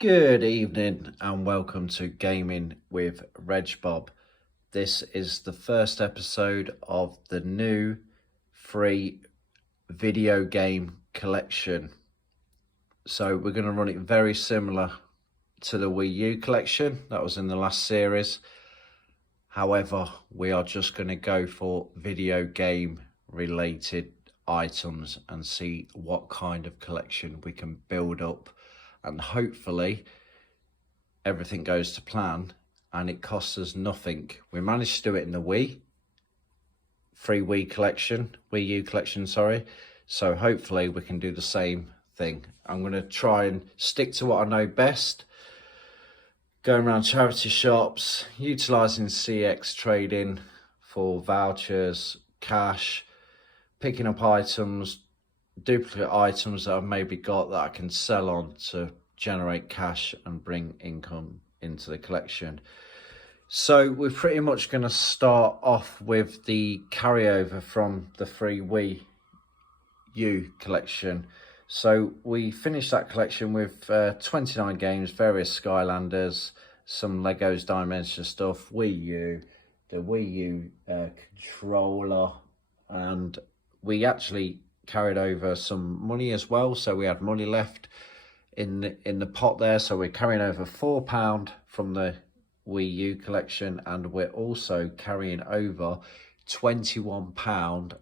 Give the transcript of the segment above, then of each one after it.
Good evening and welcome to Gaming with Reg Bob. This is the first episode of the new free video game collection. So we're going to run it very similar to the Wii U collection that was in the last series. However, we are just going to go for video game related items and see what kind of collection we can build up. And hopefully everything goes to plan and it costs us nothing. We managed to do it in the Wii U collection, sorry. So hopefully we can do the same thing. I'm going to try and stick to what I know best. Going around charity shops, utilising CX trading for vouchers, cash, picking up items, duplicate items that I've maybe got that I can sell on to generate cash and bring income into the collection. So we're pretty much going to start off with the carryover from the free Wii U collection. So we finished that collection with 29 games, various Skylanders, some Legos Dimension stuff, Wii U, the Wii U controller, and we actually carried over some money as well, so we had money left in the pot there. So we're carrying over £4 from the Wii U collection, and we're also carrying over £21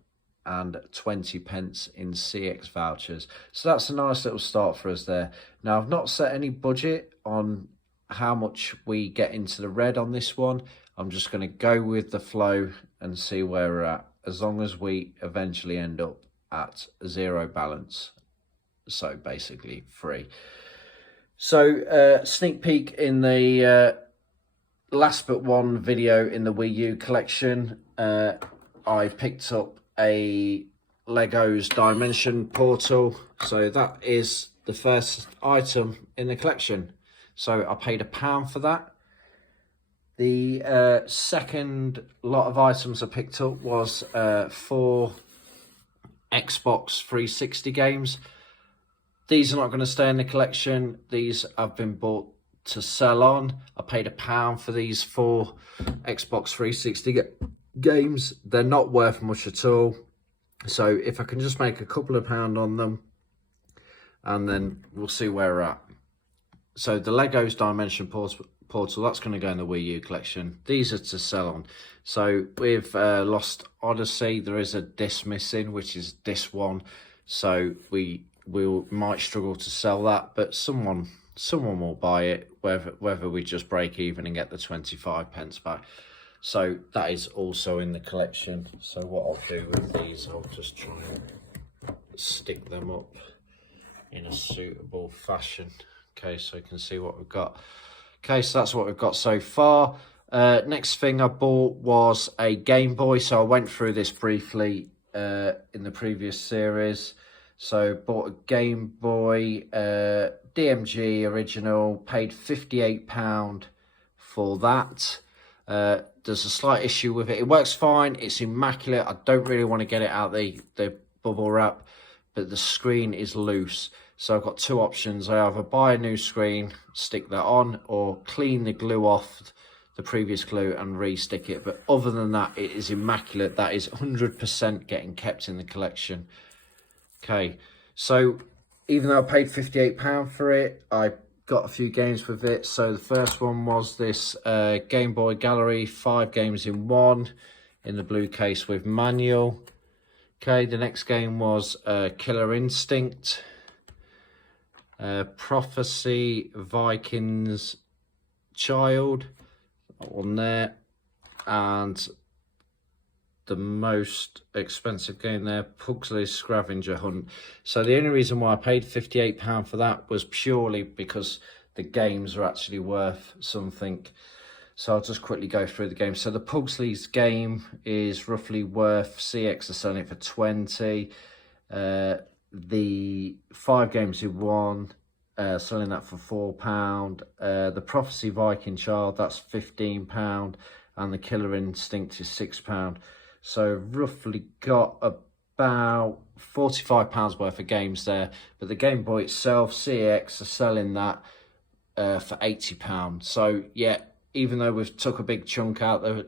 and 20 pence in CX vouchers. So that's a nice little start for us there. Now I've not set any budget on how much we get into the red on this one. I'm just going to go with the flow and see where we're at, as long as we eventually end up at zero balance, so basically free. So sneak peek in the last but one video in the Wii U collection, I picked up a Legos Dimension Portal. So that is the first item in the collection, so I paid £1 for that. The second lot of items I picked up was 4 Xbox 360 games. These are not going to stay in the collection. These have been bought to sell on. I paid £1 for these 4 Xbox 360 games. They're not worth much at all. So if I can just make a couple of pound on them, and then we'll see where we're at. So the Legos Dimension Portal, that's going to go in the Wii U collection. These are to sell on. So with Lost Odyssey, there is a disc missing, which is disc 1. So we might struggle to sell that, but someone will buy it, whether we just break even and get the 25 pence back. So that is also in the collection. So what I'll do with these, I'll just try and stick them up in a suitable fashion. Okay, so you can see what we've got. Okay, so that's what we've got so far. Next thing I bought was a Game Boy. So I went through this briefly in the previous series. So bought a Game Boy DMG original, paid £58 for that. There's a slight issue with it. It works fine. It's immaculate. I don't really want to get it out the bubble wrap, but the screen is loose. So I've got 2 options. I either buy a new screen, stick that on, or clean the glue off the previous glue and re-stick it. But other than that, it is immaculate. That is 100% getting kept in the collection. Okay, so even though I paid £58 for it, I got a few games with it. So the first one was this Game Boy Gallery, 5 games in 1 in the blue case with manual. Okay, the next game was Killer Instinct, Prophecy, Vikings Child, that one there, and the most expensive game there, Pugsley's Scavenger Hunt. So the only reason why I paid £58 for that was purely because the games are actually worth something. So I'll just quickly go through the game. So the Pugsley's game is roughly worth, CX are selling it for 20. The 5 games in 1, selling that for £4. The Prophecy Viking Child, that's £15. And the Killer Instinct is £6. So roughly got about £45 worth of games there. But the Game Boy itself, CX are selling that for £80. So yeah, even though we've took a big chunk out the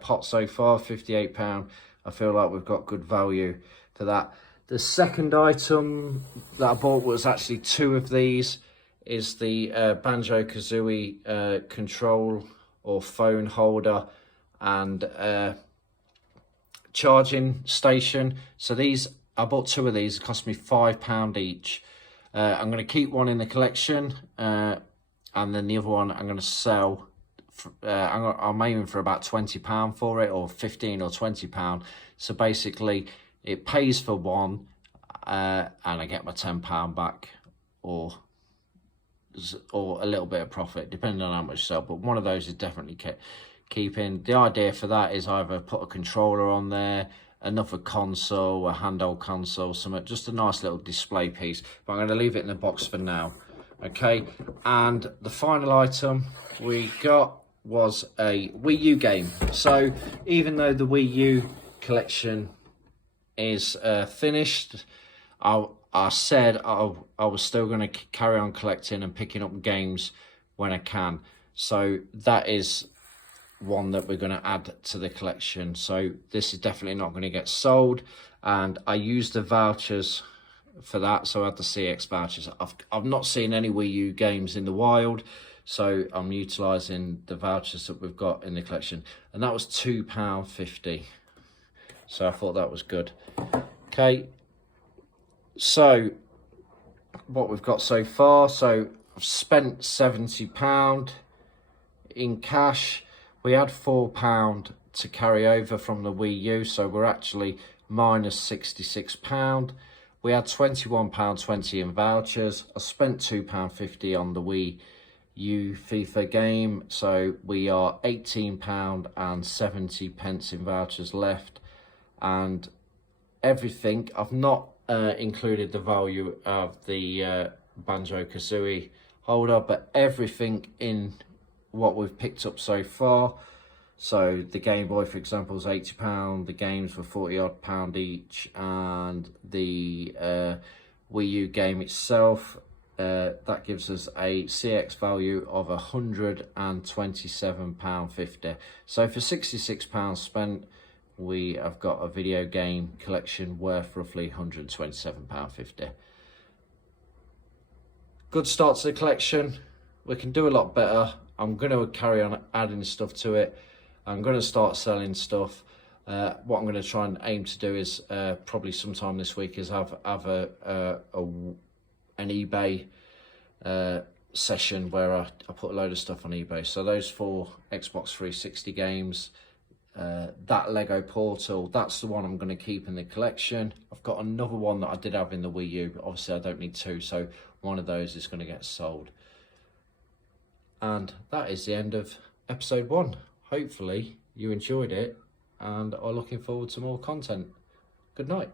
pot so far, £58, I feel like we've got good value for that. The second item that I bought was actually two of these. Is the Banjo-Kazooie control or phone holder and charging station. So these, I bought two of these. It cost me £5 each. I'm going to keep one in the collection, and then the other one I'm going to sell. I'm aiming for about £20 for it, or £15 or £20. So basically, it pays for one, and I get my £10 back, or a little bit of profit, depending on how much I sell. But one of those is definitely keeping. The idea for that is either put a controller on there, another console, a handheld console, something, just a nice little display piece. But I'm going to leave it in the box for now. Okay, and the final item we got was a Wii U game. So even though the Wii U collection is finished, I said I was still going to carry on collecting and picking up games when I can. So that is one that we're going to add to the collection. So this is definitely not going to get sold. And I used the vouchers for that. So I had the CX vouchers. I've not seen any Wii U games in the wild. So I'm utilising the vouchers that we've got in the collection. And that was £2.50. So I thought that was good. Okay. So what we've got so far, so I've spent £70 in cash. We had £4 to carry over from the Wii U, so we're actually minus £66. We had £21.20 in vouchers. I spent £2.50 on the Wii U FIFA game, so we are £18.70 in vouchers left. And everything, I've not included the value of the Banjo-Kazooie holder, but everything in what we've picked up so far. So the Game Boy, for example, is £80. The games were £40-odd each, and the Wii U game itself, that gives us a CX value of £127.50. So for £66 spent, we have got a video game collection worth roughly £127.50. Good start to the collection. We can do a lot better. I'm going to carry on adding stuff to it. I'm going to start selling stuff. What I'm going to try and aim to do is probably sometime this week is have an eBay session where I put a load of stuff on eBay. So those 4 Xbox 360 games, that Lego Portal, that's the one I'm going to keep in the collection. I've got another one that I did have in the Wii U, but obviously I don't need 2, so one of those is going to get sold. And that is the end of episode 1. Hopefully you enjoyed it and are looking forward to more content. Good night.